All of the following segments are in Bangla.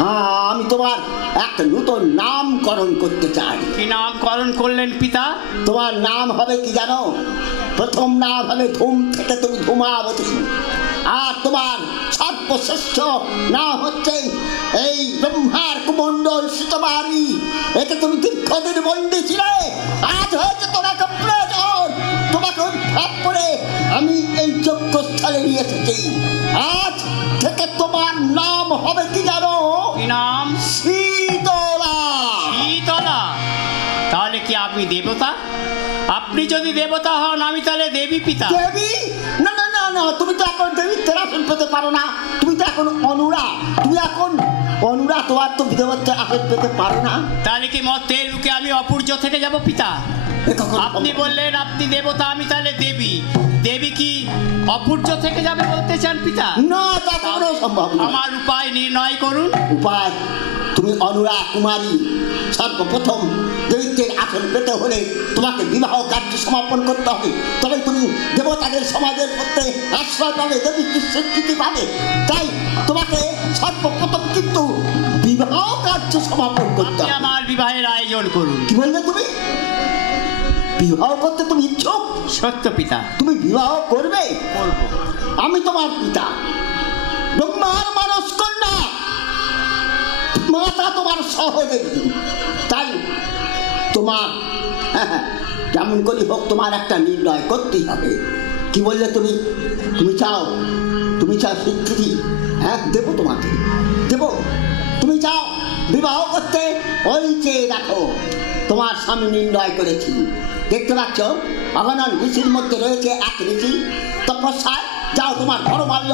হ্যাঁ, আমি তোমার একটা নতুন নামকরণ করতে চাই। কি নামকরণ করলেন পিতা? তোমার নাম হবে কি জানো? প্রথম নাম হবে ধূম থেকে তুমি ধূমাবতী, আর তোমার সর্বশ্রেষ্ঠ নাম হচ্ছে এই ব্রহ্মার কুমণ্ডল সুতবারী। এতে তুমি দীর্ঘদিন বন্দী ছিলে, আজ হয়েছে তোমাকে প্রয়োজন। তোমাকে উদ্ধার করে আমি এই যজ্ঞস্থলে নিয়ে এসেছি। আজ থেকে তোমার নাম হবে কি জানো? কি নাম? শীতলা। শীতলা? তাহলে কি আপনি দেবতা? আপনি যদি দেবতা হন আমি তাহলে দেবী পিতা। দেবী? না না না না, তুমি তো এখন দেবীর তেরাসন পেতে পারো না। তুমি তো এখন অনুরা। তুমি এখন অনুরা, তোমার তো বিধবত্ব আসন পেতে পারো না। তাহলে কি মর্তের বুকে আমি অপূর্য থেকে যাব পিতা? এ কখন আপনি সম্ভব? বললেন আপনি দেবতা, আমি তাহলে দেবী। দেবী কি অপূর্য থেকে যাবে বলতে চান পিতা? না, তা কখনো সম্ভব না। আমার উপায় নির্ণয় করুন। উপায়? তুমি অনুরা কুমারী। সর্বপ্রথম দৈত্যের আসন পেতে হলে তোমাকে বিবাহ কার্য সমাপন করতে হবে, তবে তুমি দেবতাদের সমাজের মধ্যে আশ্রয় পাবে, দেবীর স্বীকৃতি পাবে। তাই তোমাকে সর্বপ্রথম কিন্তু বিবাহ কার্য সমাপন করতে আপনি হবে। আমার বিবাহের আয়োজন করুন। কি বললে তুমি? বিবাহ করতে তুমি ইচ্ছুক? সত্য পিতা। তুমি বিবাহ করবে? করব। আমি তোমার পিতা, ব্রহ্মার মানস কন্যা, মাতা তোমার সহদেবী। তাই তোমার যেমন করি হোক তোমার একটা নির্ণয় করতেই হবে। কি বললে তুমি? তুমি চাও স্বীকৃতি? হ্যাঁ, দেবো, তোমাকে দেবো। তুমি চাও বিবাহ করতে? ওই চেয়ে দেখো, তোমার স্বামী নির্ণয় করেছি। দেখতে পাচ্ছ, অগণন ঋষির মধ্যে রয়েছে এক ঋষি তপস্যায়। যাও, তোমার বড় মাল্য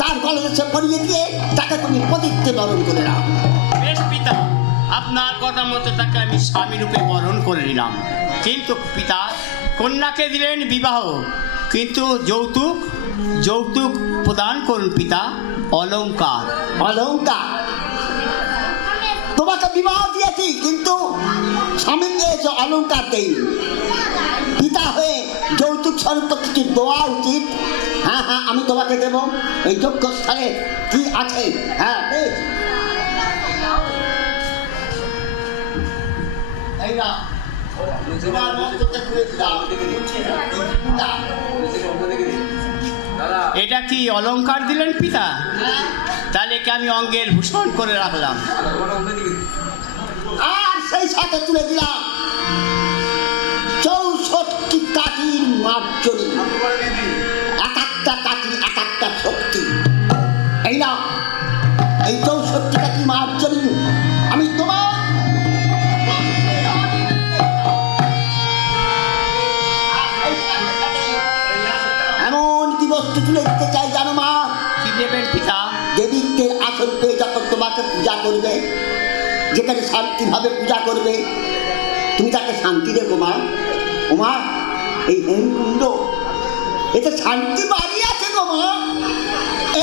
তার গলে সে পরিয়ে দিয়ে তাকে তুমি পতিত্বে বরণ করে নাও। বেশ পিতা, আপনার কথা মতো তাকে আমি স্বামী রূপে বরণ করে নিলাম। কিন্তু পিতা, কন্যাকে দিলেন বিবাহ, কিন্তু যৌতুক প্রদান করুন পিতা। অলংকার। অলংকার? তোমাকে বিবাহ দিয়েছি, কিন্তু স্বামীকে এসে অলংকার দেই। পিতা হয়ে যৌতুক স্বরূপ তো কিছু দেওয়া উচিত। হ্যাঁ হ্যাঁ, আমি তোমাকে দেব। এই যজ্ঞস্থলে কি আছে? হ্যাঁ, বেশ। এই না, তোমার মস্তকে তুলে দাও। দাও। এটা কি অলংকার দিলেন পিতা? তাহলে কি আমি অঙ্গের ভূষণ করে রাখলাম। আর সেই সাথে তুলে দিলাম 64 কাঠির মার্জনী। এক একটা কাঠি এক একটা শক্তি। এই না, এই 64 কাঠি মার্জনী আমি তোমার এমন কি বস্তু তুলে দিতে চাই জানো মা? কি দেবেন পিতা? দেবীত্বের আসন পেয়ে যখন তোমাকে পূজা করবে, যেখানে শান্তিভাবে পূজা করবে, তুমি তাকে শান্তি দেবো মা। ও মা, এই হেমকুণ্ড, এতে শান্তি বাড়ি আছে গো মা।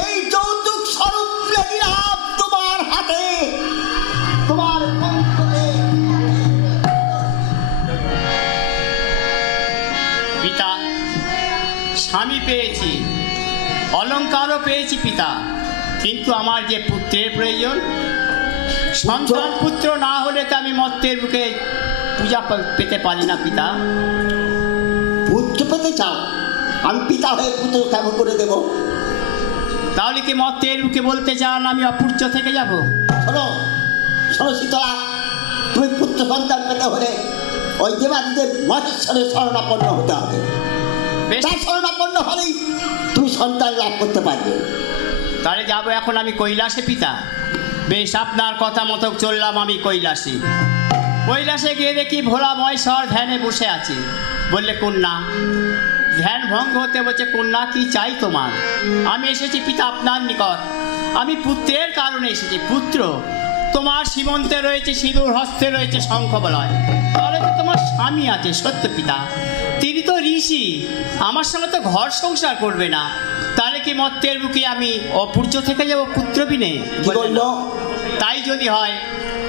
এই যৌতুক স্বরূপ দিলাম তোমার হাতে, তোমার কণ্ঠে। পিতা, স্বামী পেয়েছি, অলংকারও পেয়েছি পিতা, কিন্তু আমার যে পুত্রের প্রয়োজন, সন্তান পুত্র না হলে তো আমি মর্তের বুকে পূজা পেতে পারি না পিতা। পুত্র পেতে চাও? আমি পিতা হয়ে পুত্র কেমন করে দেব? তাহলে কি মর্তের বুকে বলতে চান আমি অপূর্য থেকে যাব? শোনো শোনো শীতলা, তুমি পুত্র সন্তান পেতে হলে ওই দেবাদিদেব মহেশ্বরের শরণাপন্ন হতে হবে। বেশ, তার শরণাপন্ন হলেই তুমি সন্তান লাভ করতে পারবে। তাহলে যাবো এখন আমি কৈলাসে পিতা। বেশ, আপনার কথা মতো চললাম আমি কৈলাসে। কৈলাসে গিয়ে দেখি ভোলা মহেশ্বর ধ্যানে বসে আছে। বললে, কন্যা, ধ্যান ভঙ্গ হতে বলছে, কন্যা কি চাই তোমার? আমি এসেছি পিতা আপনার নিকট। আমি পুত্রের কারণে এসেছি। পুত্র, তোমার সীমন্তে রয়েছে সিঁদুর, হস্তে রয়েছে শঙ্খ বলয়, তাহলে তো তোমার স্বামী আছে। সত্য পিতা, তিনি তো ঋষি, আমার সঙ্গে তো ঘর সংসার করবে না। তাহলে কি মর্তের বুকে আমি অপূর্য থেকে যাব পুত্র বিনে? কি বললো? তাই যদি হয়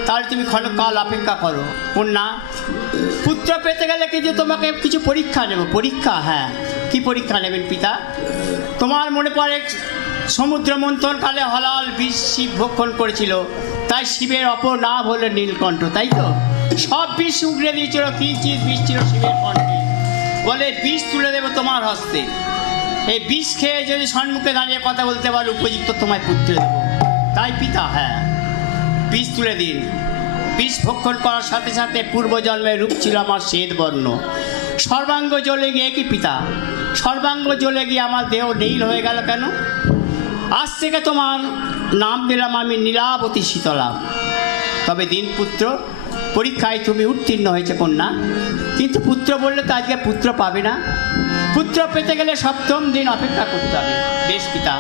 তাহলে তুমি ক্ষণকাল অপেক্ষা করো কন্যা। পুত্র পেতে গেলে কিন্তু তোমাকে কিছু পরীক্ষা নেব। পরীক্ষা? হ্যাঁ, কি পরীক্ষা নেবেন পিতা? তোমার মনে পড়ে সমুদ্র মন্থনকালে হলাল বিষ শিব ভক্ষণ করেছিল, তাই শিবের অপর নাম হলো নীলকণ্ঠ, তাই তো? সব বিষ উগড়ে দিয়েছিল, কিঞ্চিত বিষ ছিল শিবের কণ্ঠে। বলে বিষ তুলে দেবো তোমার হস্তে, এই বিষ খেয়ে যদি সম্মুখে দাঁড়িয়ে কথা বলতে পারো উপযুক্ত তোমায় পুত্র দেবো। তাই পিতা, হ্যাঁ, বিষ তুলে দিন। বিষ ভক্ষণ করার সাথে সাথে পূর্বজন্মের রূপ ছিল আমার শ্বেত বর্ণ, সর্বাঙ্গ জ্বলে গিয়ে, কি পিতা, সর্বাঙ্গ জ্বলে গিয়ে আমার দেহ নীল হয়ে গেল কেন? আজ থেকে তোমার নাম দিলাম আমি নীলাবতী শীতলা। তবে দিন পুত্র, পরীক্ষায় তুমি উত্তীর্ণ হয়েছে কন্যা, কিন্তু পুত্র বললে তো আজকে পুত্র পাবে না। পুত্র পেতে গেলে সপ্তম দিন অপেক্ষা করতে হবে। বেশ পিতা,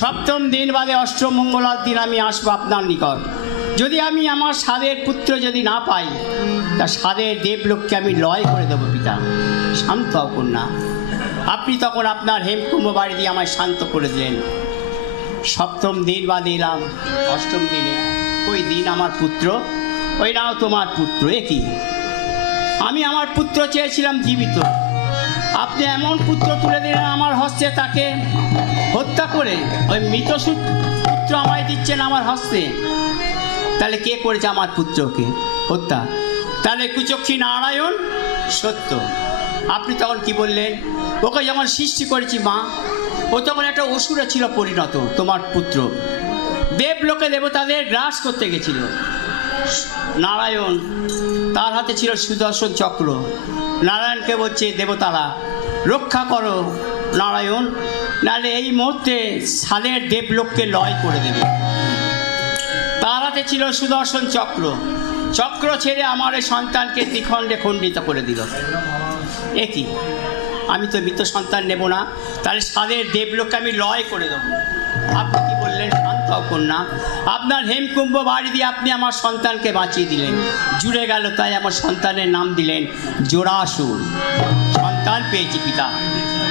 সপ্তম দিন বাদে অষ্টম মঙ্গলার দিন আমি আসবো আপনার নিকট। যদি আমি আমার স্বাদের পুত্র যদি না পাই, তা স্বাদের দেবলোককে আমি লয় করে দেবো পিতা। শান্ত হও কন্যা। আপনি তখন আপনার হেমকুম্ভ বাড়ি দিয়ে আমায় শান্ত করে দিলেন। সপ্তম দিন বাদে এলাম, অষ্টম দিনে ওই দিন আমার পুত্র, ওই নাও তোমার পুত্র। এ কি, আমি আমার পুত্র চেয়েছিলাম জীবিত, আপনি এমন পুত্র তুলে দিলেন আমার হস্তে, তাকে হত্যা করে ওই মৃত পুত্র আমায় দিচ্ছেন আমার হস্তে। তাহলে কে করেছে আমার পুত্রকে হত্যা? তাহলে কুচক্ষী নারায়ণ সত্য। আপনি তখন কি বললেন? ওকে যখন সৃষ্টি করেছি মা, ও তখন একটা অসুরে ছিল পরিণত। তোমার পুত্র দেবলোকে দেবতাদের গ্রাস করতে গেছিল। নারায়ণ, তার হাতে ছিল সুদর্শন চক্র। নারায়ণকে বলছে দেবতারা, রক্ষা করো নারায়ণ, নাহলে এই মুহূর্তে সালের দেবলোককে লয় করে দেবে। তার হাতে ছিল সুদর্শন চক্র। চক্র ছেড়ে আমার এই সন্তানকে দ্বিখণ্ডে খণ্ডিত করে দিল। এ কি, আমি তো মৃত সন্তান নেব না, তাহলে সালের দেবলোককে আমি লয় করে দেবো। আপনি কি বললেন? শান্ত কন্যা, আপনার হেমকুম্ভ বাড়ি দিয়ে আপনি আমার সন্তানকে বাঁচিয়ে দিলেন। জুড়ে গেল, তাই আমার সন্তানের নাম দিলেন জোড়াসুর। সন্তান পেয়েছি পিতা,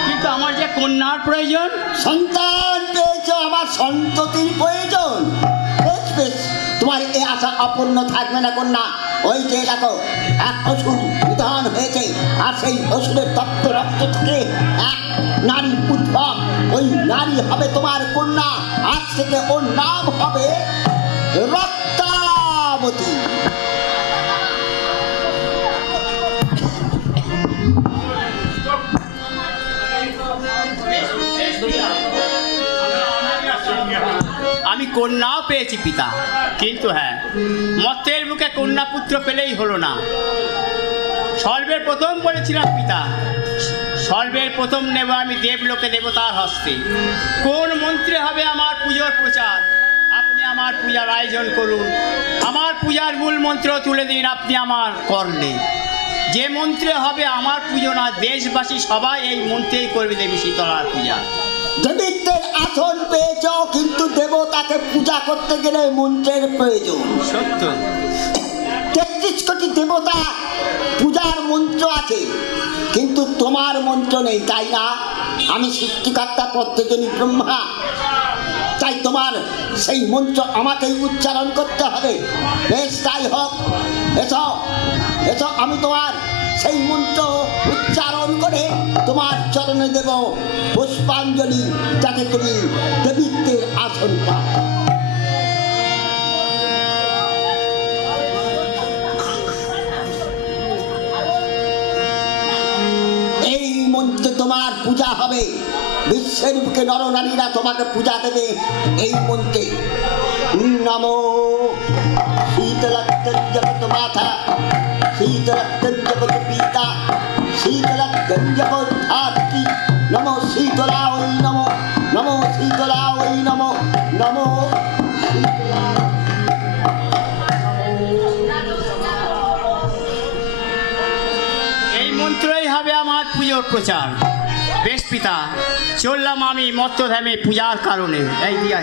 কিন্তু আমার যে কন্যার প্রয়োজন। সন্তান পেয়েছ, আমার সন্ততির প্রয়োজন। বেশ বেশ, তোমার এ আশা অপূর্ণ থাকবে না কন্যা। ওই যে দেখো, এক অসুর নিধন হয়েছে, আর সেই অসুরের তপ্ত রক্ত থেকে এক নারী উদ্ভব। ওই নারী হবে তোমার কন্যা। আজ থেকে ওর নাম হবে রক্তাবতী। আমি কন্যাও পেয়েছি পিতা, কিন্তু হ্যাঁ, মর্তের মুখে কন্যা পুত্র পেলেই হলো না। সর্বের প্রথম বলেছিলাম পিতা, সর্বের প্রথম নেব আমি দেবলোকে দেবতার হস্তে। কোন মন্ত্রে হবে আমার পুজোর প্রচার? আপনি আমার পূজার আয়োজন করুন, আমার পূজার মূল মন্ত্র তুলে দিন আপনি আমার করলে। যে মন্ত্রে হবে আমার পুজো না, দেশবাসী সবাই এই মন্ত্রেই করবে দেবী শীতলার পূজা। দেবীত্বের আসন পেয়েছ, কিন্তু দেবতাকে পূজা করতে গেলে মন্ত্রের প্রয়োজন। সত্য। 33 কোটি দেবতা পূজার মন্ত্র আছে, কিন্তু তোমার মন্ত্র নেই, তাই না? আমি সৃষ্টিকর্তা প্রত্যেকজনই ব্রহ্মা, তাই তোমার সেই মন্ত্র আমাকেই উচ্চারণ করতে হবে। বেশ, তাই হোক। এসো এসো, আমি তোমার সেই মন্ত্র উচ্চারণ করে তোমার চরণে দেব পুষ্পাঞ্জলি, যাতে তুমি দেবীত্বের আসন পাও। এই মন্ত্রে তোমার পূজা হবে, বিশ্বের বুকে নরনারীরা তোমাকে পূজা দেবে এই মন্ত্রে। নমো শীতলগঞ্জগত মাতা, শীতলগঞ্জগত পিতা, শীতলগঞ্জগত ধাত্রী, নমো শীতলা ওই নমো, নমো শীতলা ওই নমো, নমো এই মন্ত্রই হবে আমার পুজোর প্রচার। বেশ পিতা, চললাম আমি মত্তধামে পূজার কারণে। এই দিয়া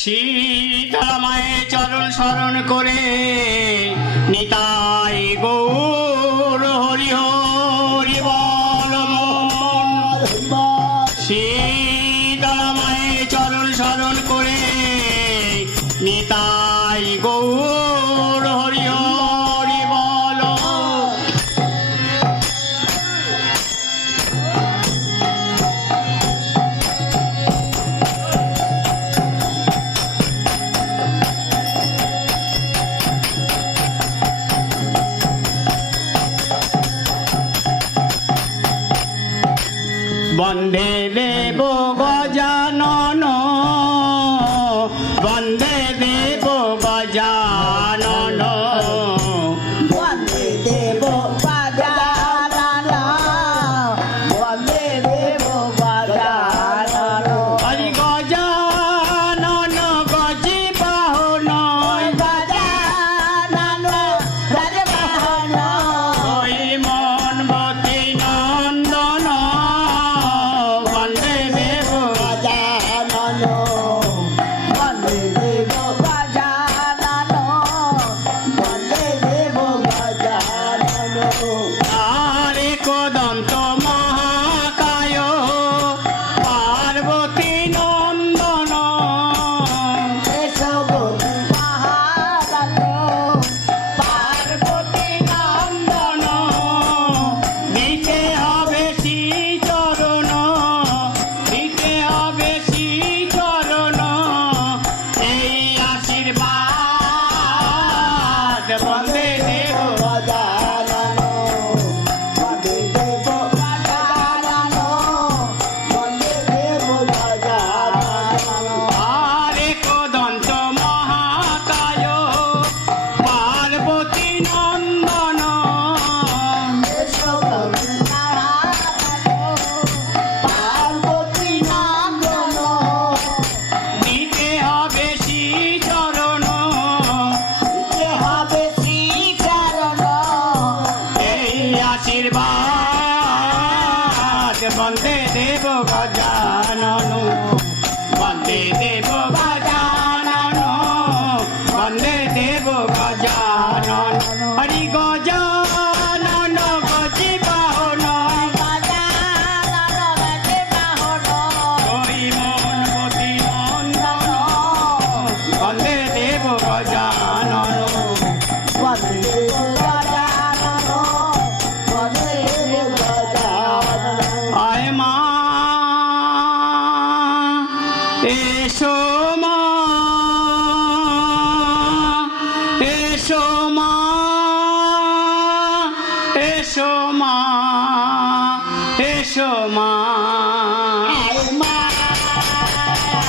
শীতলা মায়ের চরণ স্মরণ করে নিতাই গৌর হরি হরি বল মন। শীতলা শীতলা মায়ের চরণ স্মরণ করে নিতাই গৌর হরি হরি বল। বন্দে দেব গজানন, বন্দে দেব গজানন, বন্দে দেব গজানন, বন্দে দেব গজানন। হরি গজানন গজি বাহন, গজানন গজবাহন, ওই মনমতি নন্দন, বন্দে দেব গজানন, বন্দে দেব গজানন, বন্দে দেব গজানন। আরে কদন্ত মহাকায় পার্বতী নন্দন, কেশবতী মহারাজ, পার্বতী নন্দন, দিতে হবে শ্রী চরণ, দিতে হবে শ্রী চরণ, এই আশীর্বাদ বন্দে দেব গজানন, বন্দে দেব গজানন, বন্দে দেব গজানন। আরে কদন্ত মহাকায় পার্বতী নন্দন, কেশবতী মহারাজ, পার্বতী নন্দন, দিতে হবে শ্রী চরণ, দিতে হবে শ্রীচরণ, এই আশীর্বাদ বন্দে দেব গজানন, বন্দে দেব গজানন, বন্দে দেব গজানন, হরি গজানন গজি বাহন, গজানন গজবাহন, ওই মনমতি নন্দন, বন্দে দেব গজানন। বন্দে দেব গজানন, বন্দে দেব গজানন। আয় মা এসো মা, এসো মা, এসো মা, এসো মা, আয় মা,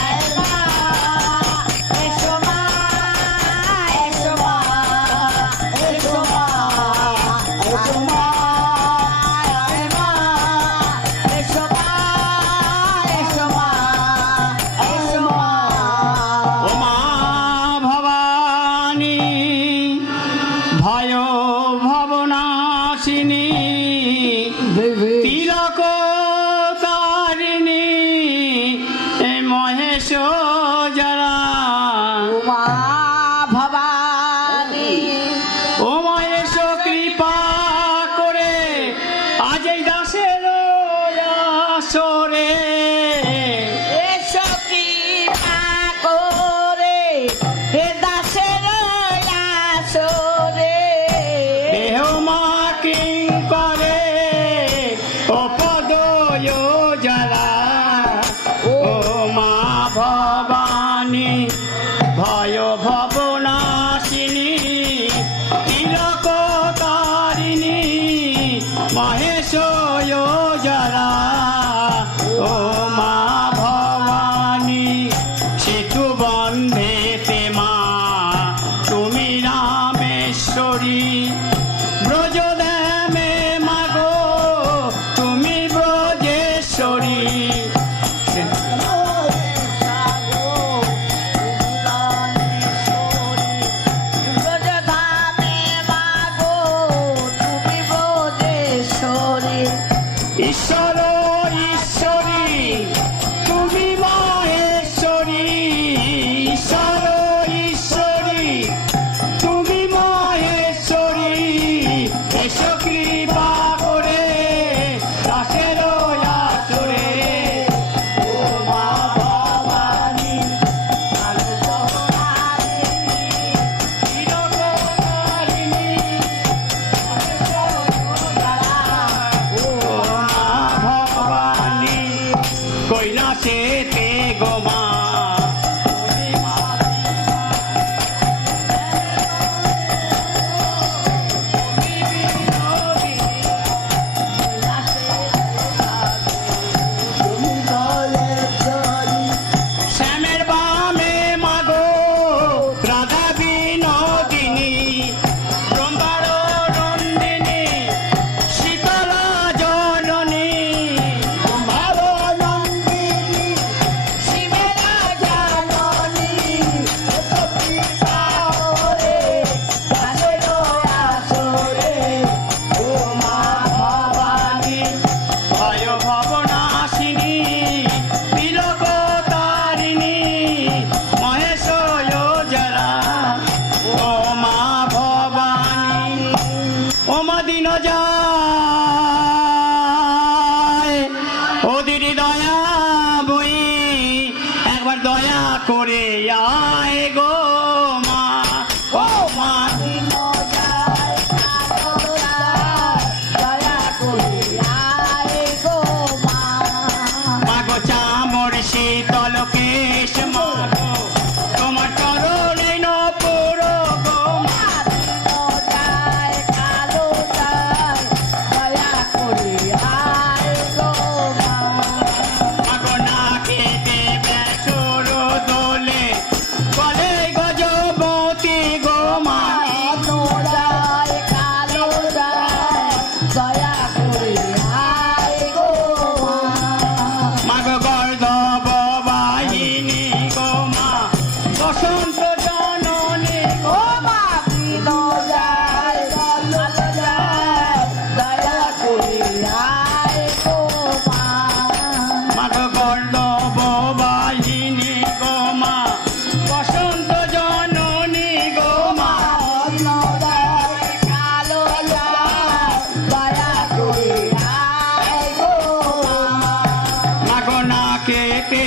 আয় মা, এসো মা, এসো মা, এসো মা, এসো মা, আয় মা, এসো মা, এসো মা, এসো মা। ও মা ভবানী ভয় ভবনাশিনী তিলক তারিণী মহেশ যারা, উমা ভবানী, ও মহেশ কৃপা করে আজ এই দাসের আসরে, এসো কৃপা করে হে দাসের আসরে। দেহ মা কিঙ্করে ও পদয় যারা, ও মা ভব কৈলাসেতে গো মা তুমি দলে চলি শ্যামের বামে মাগো রাধা বিনোদিনী রম্বার নন্দিনী শীতলা জননী ভালো নন্দিনী শিবেরা জাননী সতী পাওরে কালেরো আসরে ও মা ভবানী ভয় ভবনাশিনী বিলোকতারিণী মহেশ জরা ও মা ভবানী ও মা দিন যায় ওদের দয়া বই একবার দয়া করে আয় গো মা ও মা মাগো চামর শীতল কেশ মাগো তোমার চরণে নপুর গো মা মাগো না খেতে বেসর দোলে বলে গজবতী গো মা মাগো গর্ধব বাহিনী গো মা বসন্ত জননী গো মা মাগো গর্ধব বাহিনী গো মা বসন্ত জননী গো মা মাগো না খেতে